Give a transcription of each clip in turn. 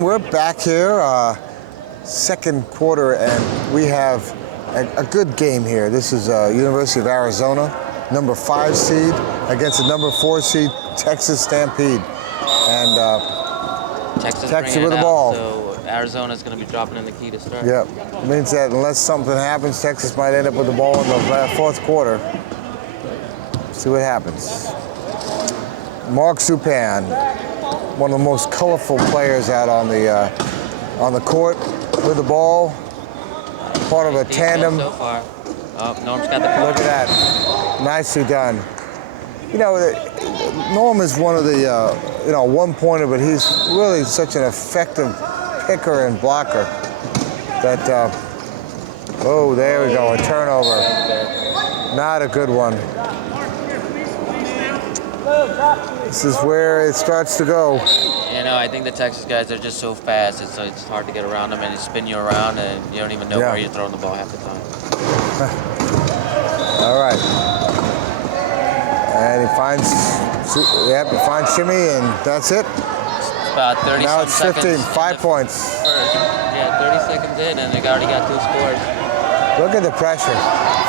We're back here, second quarter, and we have a good game here. This is University of Arizona, number 5 seed, against the number 4 seed, Texas Stampede. And Texas with the ball. So Arizona's going to be dropping in the key to start. Yep. It means that unless something happens, Texas might end up with the ball in the fourth quarter. See what happens. Mark Zupan, one of the most colorful players out on the court with the ball. Part of a tandem. So far. Oh, Norm's got the point. Look at that. Nicely done. You know, Norm is one of the, one-pointer, but he's really such an effective picker and blocker that, oh, there we go, a turnover. Not a good one. This is where it starts to go. You know, I think the Texas guys are just so fast. It's hard to get around them, and they spin you around, and you don't even know where you're throwing the ball half the time. All right. And he finds Shimmy, and that's it. It's about 30 Now it's 15, 5 points. Yeah, 30 seconds in, and they already got 2 scores. Look at the pressure.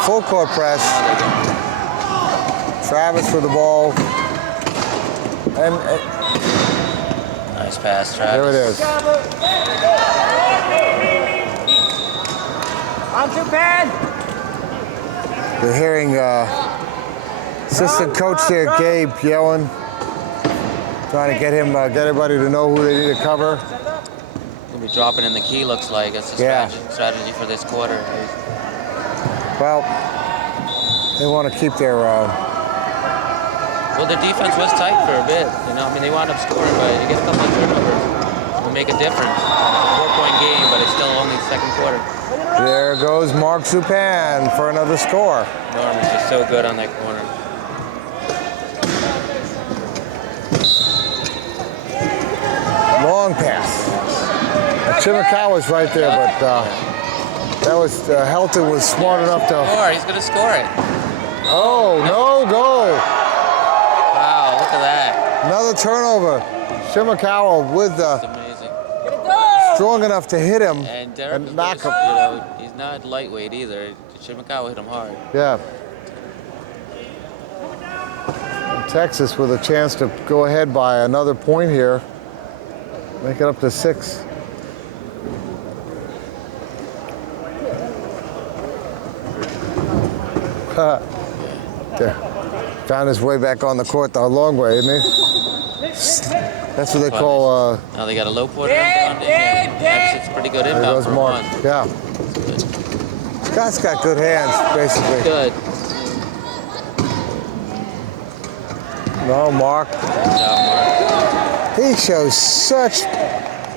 Full court press. Travis with the ball. And nice pass, Travis. There it is. On Zupan. You're hearing assistant coach there, Gabe, yelling, trying to get everybody to know who they need to cover. He'll be dropping in the key, looks like. That's the strategy for this quarter. Well, they want to keep their... Well, the defense was tight for a bit. You know, I mean, they wound up scoring, but you get a couple of turnovers, it'll make a difference. It's a 4-point game, but it's still only the second quarter. There goes Mark Zupan for another score. Norm is just so good on that corner. Long pass. Chimikawa's right there, but that was Helton was smart enough to. He's going to score it. Oh, no goal. Wow, look at that. Another turnover. Shimikawa with strong enough to hit him and knock him. You know, he's not lightweight either. Shimikawa hit him hard. Yeah. Texas with a chance to go ahead by another point here. Make it up to 6. There. Found his way back on the court the long way, isn't he? That's what they call. Now they got a low quarter inbound. It's pretty good inbound. There goes Mark. Yeah. Scott's got good hands, basically. Good. No, Mark. Good job, Mark. He shows such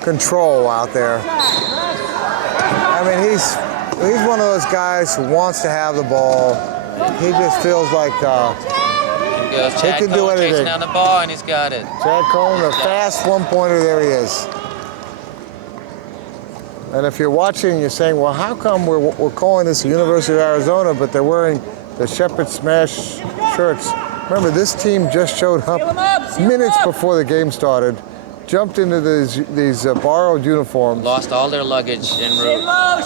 control out there. I mean, he's one of those guys who wants to have the ball. He just feels like he can do anything. Chasing down the ball, and he's got it. Chad Cohn, a fast one-pointer, there he is. And if you're watching, you're saying, well, how come we're calling this the University of Arizona, but they're wearing the Shepherd Smash shirts? Remember, this team just showed up minutes before the game started, jumped into these borrowed uniforms. Lost all their luggage en route.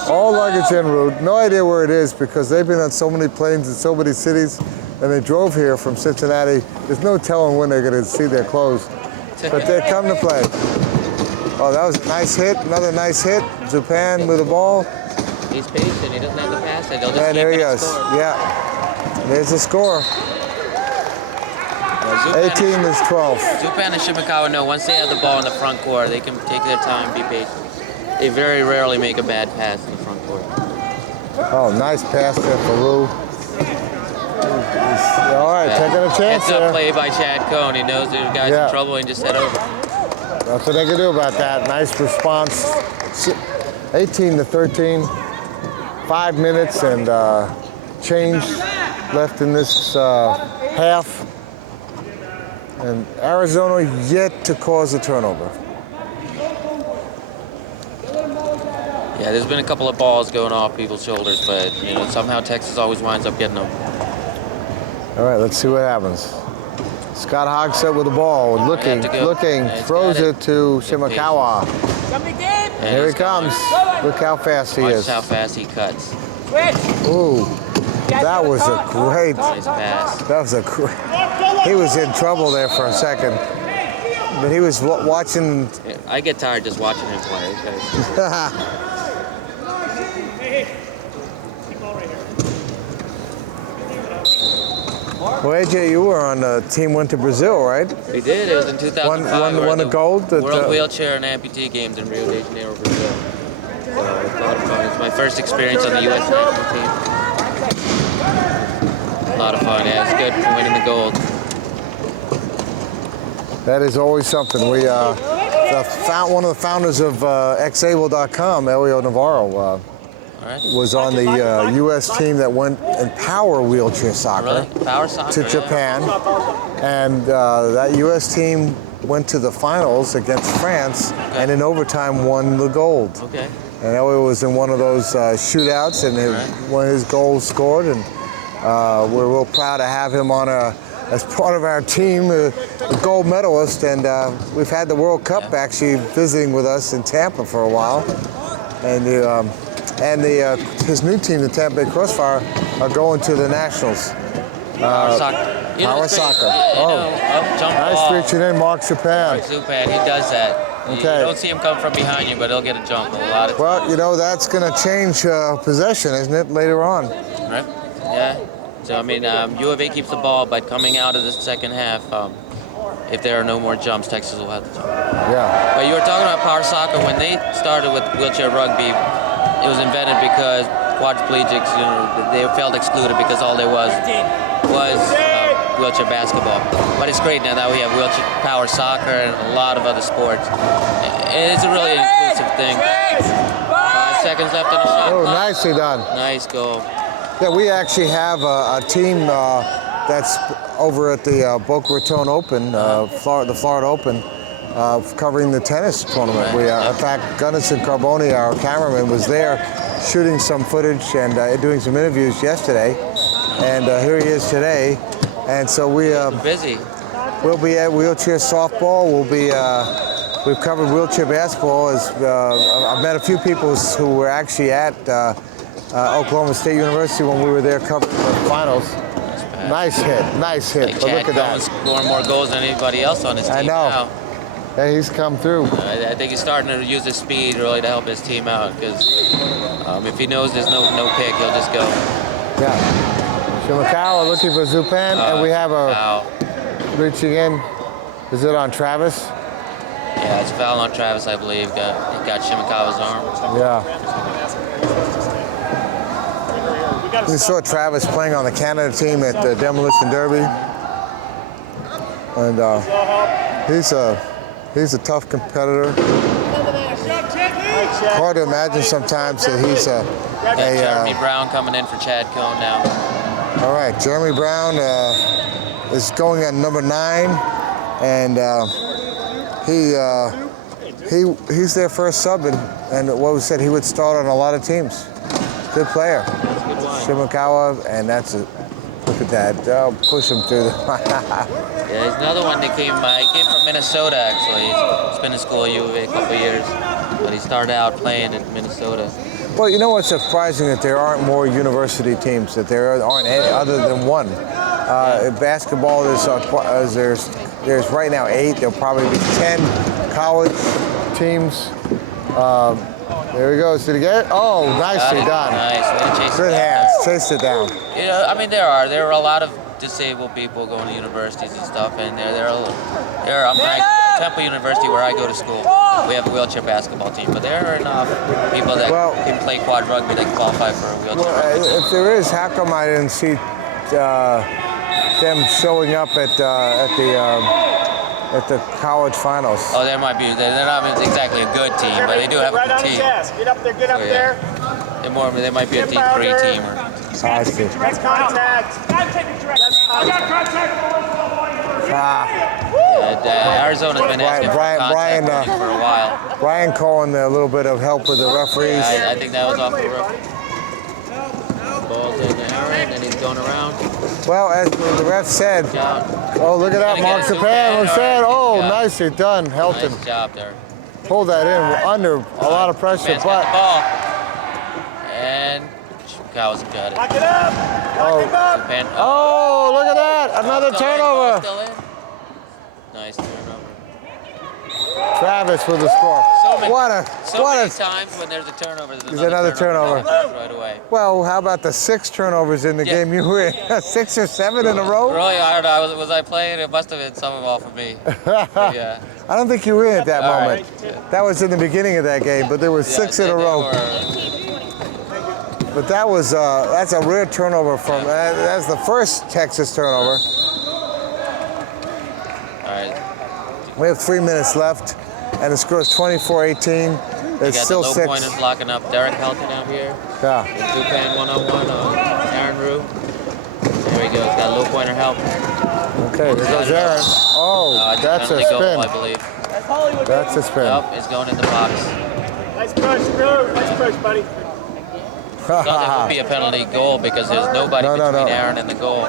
All luggage en route. No idea where it is because they've been on so many planes in so many cities, and they drove here from Cincinnati. There's no telling when they're going to see their clothes, but they come to play. Oh, that was a nice hit. Another nice hit. Zupan with the ball. He's patient. He doesn't have to pass it. And there he goes. Yeah. There's the score. 18 is 12. Zupan and Shimikawa know once they have the ball in the front court, they can take their time, be patient. They very rarely make a bad pass in the front court. Oh, nice pass there for Rue. All right, taking a chance there. there. Play by Chad Cohn. He knows there's guys in trouble and just head over. That's what they can do about that. Nice response. 18 to 13. 5 minutes and change left in this half. And Arizona yet to cause a turnover. Yeah, there's been a couple of balls going off people's shoulders, but somehow Texas always winds up getting them. All right, let's see what happens. Scott Hogsett with the ball, looking, throws it to Shimikawa. And Here he he's going. comes. Look how fast he Watch is. how fast he cuts. Ooh, that was a great. Nice pass. That was a great. He was in trouble there for a second, but he was watching. I get tired just watching him play. Well, AJ, you were on the team went to Brazil, right? We did. It was in 2005. Won a gold. World Wheelchair and Amputee Games in Rio de Janeiro, Brazil. So it's a lot of fun. It's my first experience on the U.S. national team. A lot of fun. Yeah, it's good for winning the gold. That is always something. We one of the founders of xable.com, Elio Navarro, was on the U.S. team that went in power wheelchair soccer Really? Power soccer, to Japan, and that U.S. team went to the finals against France, and in overtime won the gold. Okay. And Elio was in one of those shootouts, and one of his goals scored, and we're real proud to have him on as part of our team, a gold medalist, and we've had the World Cup actually visiting with us in Tampa for a while, and his new team, the Tampa Bay Crossfire, are going to the Nationals. Power soccer. Power soccer. Nice reaching in, Mark Zupan. Mark Zupan, he does that. Okay. You don't see him come from behind you, but he'll get a jump a lot of times. Well, you know, that's going to change possession, isn't it, later on? Right? Yeah. So, I mean, U of A keeps the ball, but coming out of the second half, if there are no more jumps, Texas will have the jump. Yeah. But you were talking about power soccer. When they started with wheelchair rugby, it was invented because quadriplegics, you know, they felt excluded because all there was wheelchair basketball. But it's great now that we have wheelchair power soccer and a lot of other sports. It's a really inclusive thing. 5 seconds left in the shot. Oh, nicely done. Nice goal. Yeah, we actually have a team that's over at the Boca Raton Open, the Florida Open, covering the tennis tournament. We, in fact, Gunnison Carboni, our cameraman, was there shooting some footage and doing some interviews yesterday. And here he is today. And so we'll be at wheelchair softball. We've covered wheelchair basketball. I've met a few people who were actually at Oklahoma State University when we were there covering the finals. Nice hit. Like But look at that. Scoring more goals than anybody else on his team. I know. Now. Yeah, he's come through. I think he's starting to use his speed really to help his team out because if he knows there's no pick, he'll just go. Yeah. Shimakawa looking for Zupan, and we have a reaching in. Is it on Travis? Yeah, it's a foul on Travis, I believe. He got Shimakawa's arm. Yeah. We saw Travis playing on the Canada team at the Demolition Derby, and he's a tough competitor. Hard to imagine sometimes that he's Jeremy Brown coming in for Chad Cone now. All right, Jeremy Brown is going at number 9, and he's their first sub, and what we said, he would start on a lot of teams. Good player. Shimakawa, and look at that. Oh, push him through the. Yeah, he's another one that came from Minnesota, actually. He's been in school at U of A a couple of years, but he started out playing in Minnesota. Well, you know what's surprising, that there aren't more university teams, that there aren't any other than one. Basketball, there's right now 8. There'll probably be 10 college teams. There he goes. Did he get it? Oh, nicely done. Nice. Way to chase Good it down. hands. Chased it down. You know, I mean, there are a lot of disabled people going to universities and stuff, and I'm like Temple University, where I go to school. We have a wheelchair basketball team, but there are enough people that can play quad rugby that qualify for a wheelchair rugby team. If there is, how come I didn't see them showing up at the college finals? Oh, there might be. They're not exactly a good team, but they do have a good team. Get up there, get up there. They might be a D3 team. I see. Direct contact. Arizona's been asking for contact for a while. Brian calling a little bit of help with the referees. I think that was off the referee. Ball's in the air, and then he's going around. Well, as the ref said, oh, look at that, Mark Japan. Oh, nicely done, Helton. Nice job there. pulled that in under a lot of pressure, Man's got but the ball. And Shimakawa's got it. Lock it up. Lock him up. Japan, oh, look at that! Another still in, turnover. still in. Nice turnover. Travis with the score. So many What times when there's a turnover, there's another turnover. right away. Well, how about the 6 turnovers in the game you were in? 6 or 7 in a row? Really, I don't know. Was I playing? It must have been some off of me. But yeah. I don't think you were in at that All moment. That was in the beginning of that game, but there was 6 in a row. But that was that's a rare turnover from that's the first Texas turnover. All right. We have 3 minutes left, and the score is 24-18. You It's got still the low 6. pointers blocking up Derek Helton out here. Yeah. Zupan 101 on Aaron Rue. There we go. He's got low pointer help. Okay, there goes Aaron. Oh, that's a penalty goal, I spin. believe. That's a spin. Nope, it's going in the box. Nice push, Drew. Nice push, buddy. Thought it would be a penalty goal because there's nobody between no. Aaron and the goal.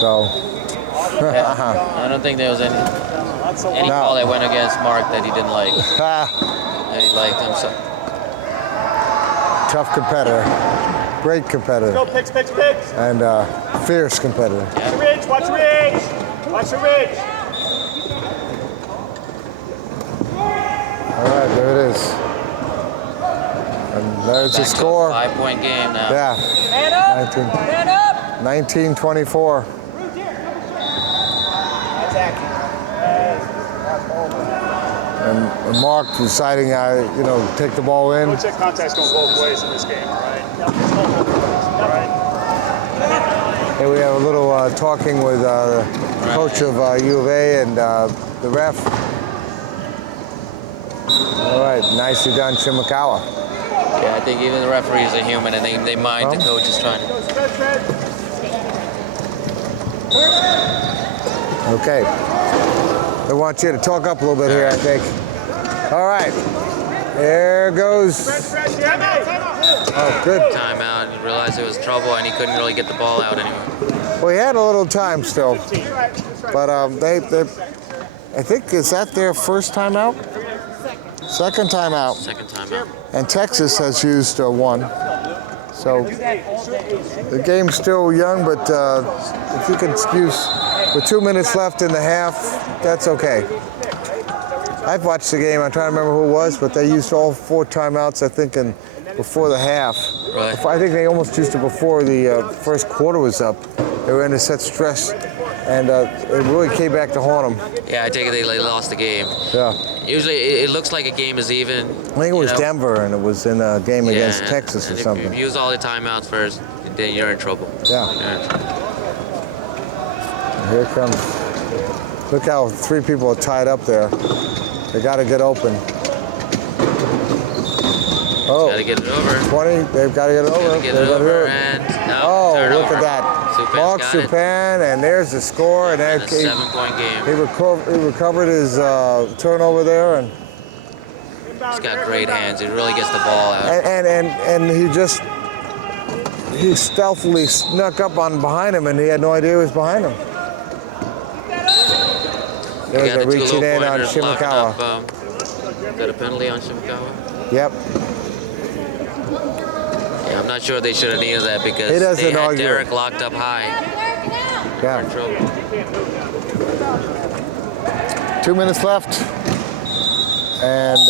So, I don't think there was any call that went against Mark that he didn't like. That he liked him. So tough competitor, great competitor, Go, picks. and fierce competitor. Watch the ridge. Watch the ridge. Watch the ridge. All right, there it is. And there's the back to a score. 5-point game now. Yeah, Man up. 19-24. That's accurate. And Mark deciding, take the ball in. Coach said contact's going both ways in this game, right? And we have a little talking with the coach of U of A and the ref. All right, nicely done, Shimakawa. Yeah, I think even the referees are human and they mind the coach is trying to. Okay. They want you to talk up a little bit here, I think. All right. There goes. Oh, good. Timeout. He realized there was trouble and he couldn't really get the ball out anymore. Well, he had a little time still. But I think, is that their first timeout? Second timeout. Second timeout. And Texas has used one. So the game's still young, but if you can excuse, with 2 minutes left in the half, that's okay. I've watched the game. I'm trying to remember who it was, but they used all 4 timeouts, I think, before the half. Right. I think they almost used it before the first quarter was up. They were under such stress, and it really came back to haunt them. Yeah, I take it they lost the game. Yeah. Usually it looks like a game is even. I think it was Denver, and it was in a game against Texas or something. If you use all the timeouts first, then you're in trouble. Yeah. Here comes. Look how 3 people are tied up there. They got to get open. Oh, Got to get it over. 20. They've got to get it over. Get it over and Oh, turnover. look at that. Supan's Mark got it. Supan, and there's the score. And And a he 7-point game. recovered his turnover there, and He's got great hands. He really gets the ball out. and he stealthily snuck up on behind him, and he had no idea he was behind him. We There's got a the 2 reaching low in on pointers blocking Shimakawa. up. Got a penalty on Shimakawa? Yep. Yeah, I'm not sure they should have needed that because He doesn't they had argue. Derek locked up high. Yeah. In trouble. 2 minutes left, and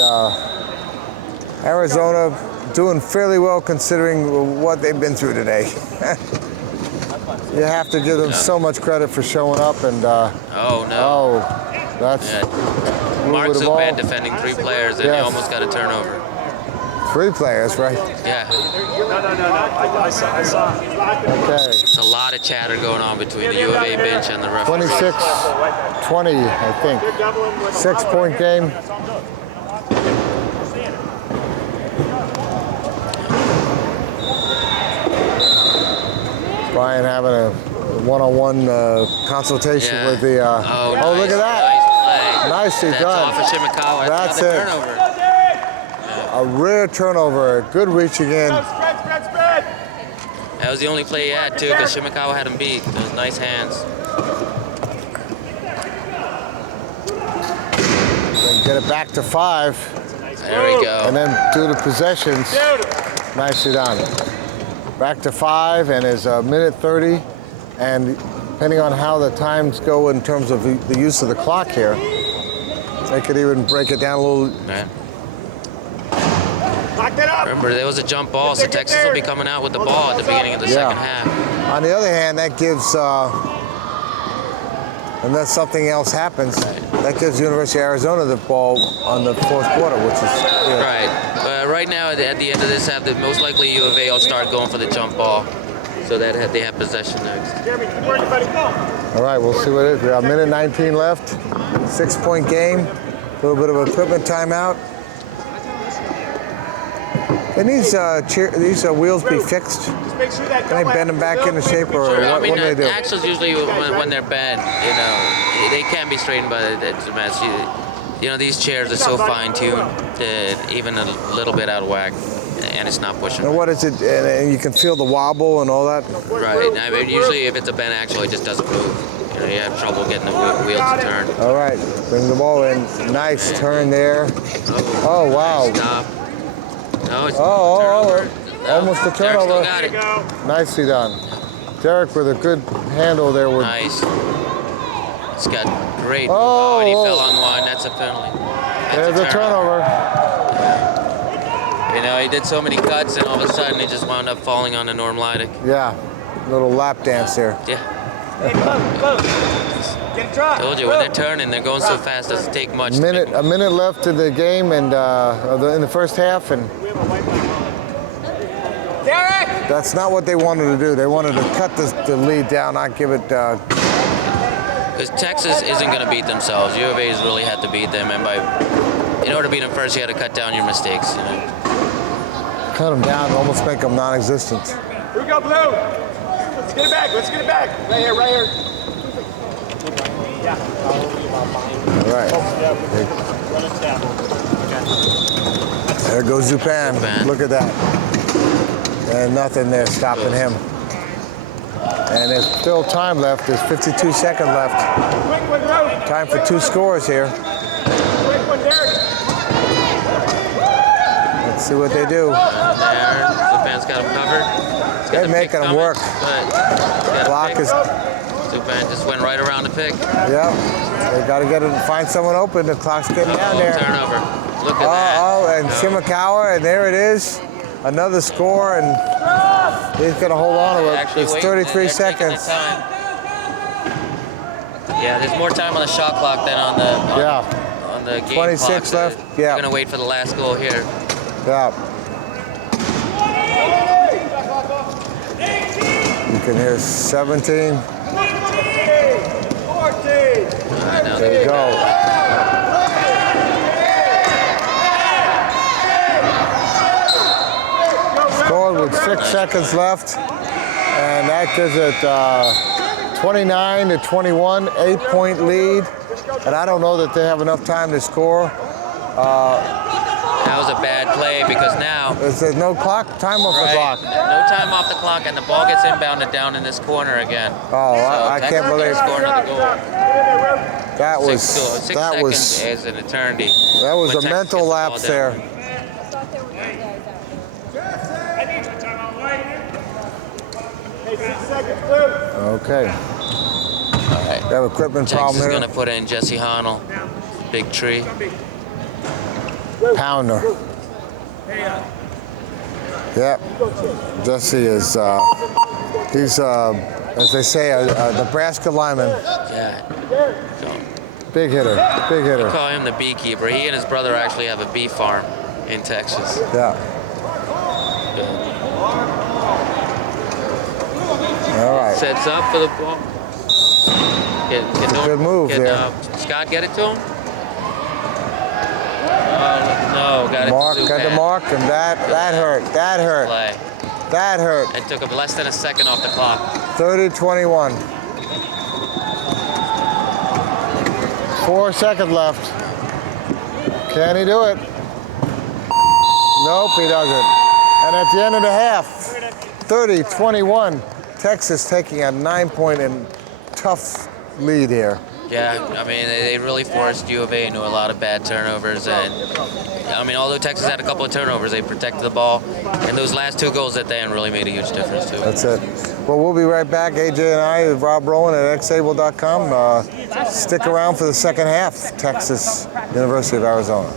Arizona doing fairly well considering what they've been through today. You have to give them so much credit for showing up, and Oh, no. that's Mark with the ball. Zupan defending 3 players and he Yes. almost got a turnover. 3 players, right? Yeah. No. I saw. Okay, It's a lot of chatter going on between the U of A bench and the referee. 26-20, I think. 6-point game. Brian having a one-on-one consultation Yeah. with the. Oh, look at that! Nice play. Nicely That's done. off of Shimakawa. That's another it. turnover. A rare turnover. Good reaching in. Spread. That was the only play he had, too, because Shimakawa had him beat. Those nice hands. Get it back to 5. There we go. And then do the possessions. Nicely done. Back to 5, and there's a minute 30. And depending on how the times go in terms of the use of the clock here, they could even break it down a little. Man. Lock that up. Remember, there was a jump ball, so Texas will be coming out with the ball at the beginning of the second half. On the other hand, that gives, unless something else happens, that gives University of Arizona the ball on the fourth quarter, which is good. Right. But right now, at the end of this half, most likely U of A will start going for the jump ball, so that they have possession next. Jeremy, keep working, buddy. Go. All right, we'll see what it is. We have a minute 19 left. 6-point game. A little bit of equipment timeout. Can these wheels be fixed? Just make sure that Can they bend them back into shape, or Sure, what do they do? axles usually, when they're bent, they can be straightened, but it's a mess. These chairs are so fine-tuned that even a little bit out of whack, and it's not pushing. And what is it? And you can feel the wobble and all that? Right. I mean, usually if it's a bent axle, it just doesn't move. You have trouble getting the wheels to turn. All right, bring the ball in. Nice turn there. Oh, wow. Stop. No, it's turnover. No, Almost a Derek still turnover. got it. Nicely done. Derek with a good handle there. Nice. He's got great. Oh, And he oh. fell on one. That's a penalty. There's a turnover. He did so many cuts, and all of a sudden he just wound up falling on the Norm Leidick. Yeah, little lap dance there. Yeah. Hey, close. Get it dry. Told you, when they're turning, they're going so fast, it doesn't take much. A minute left in the game, and in the first half, and Derek! that's not what they wanted to do. They wanted to cut the lead down, not give it. Because Texas isn't going to beat themselves. U of A's really had to beat them, and in order to beat them first, you had to cut down your mistakes. Cut them down and almost make them non-existent. Here we go, Blue. Let's get it back. Right here. Yeah. All right. There goes Zupan. Look at that. And nothing there stopping him. And there's still time left. There's 52 seconds left. Quick one, Blue. Time for 2 scores here. Quick one, Derek. Let's see what they do. There, Zupan's got him covered. They're making him work. Clock is. Zupan just went right around the pick. Yep. They got to get it and find someone open. The clock's getting down there. Turnover. Look at that. And Shimakawa, and there it is. Another score, and he's going to hold on to it. Actually, It's wait, 33 they're taking their seconds. time. Yeah, there's more time on the shot clock than on the on the game 26 clock. left. Yeah. We're gonna wait for the last goal here. Yeah. You can hear 17. 14. All right, now There you go. Scored with 6 seconds left, and that gives it 29-21, 8-point lead. And I don't know that they have enough time to score. That was a bad play because now There's no clock, time off the clock. no time off the clock, and the ball gets inbounded down in this corner again. Oh, I Texas can't believe score another goal. that was Six that seconds was is an eternity. that was when a Texas mental gets the ball lapse down. there. Hey, 6 seconds, Blue. Okay, All right. we have equipment Texas problem is here. gonna put in Jesse Honnold, big tree. Pounder. Yep. Jesse is he's as they say a Nebraska lineman. Yeah. Big hitter. Big hitter. Call him the beekeeper. He and his brother actually have a bee farm in Texas. Yeah. All right. Sets up for the ball. Good move there. Scott get it to him? No, got it Mark to got the Zupan. mark, and that hurt. That hurt. Play. That hurt. It took him less than a second off the clock. 30-21. 4 seconds left. Can he do it? Nope, he doesn't. And at the end of the half, 30-21, Texas taking a 9-point and tough lead here. Yeah, I mean, they really forced U of A into a lot of bad turnovers. And, I mean, although Texas had a couple of turnovers, they protected the ball. And those last 2 goals at the end really made a huge difference, too. That's it. Well, we'll be right back, AJ and I, with Rob Rowan at xable.com. Stick around for the second half, Texas, University of Arizona.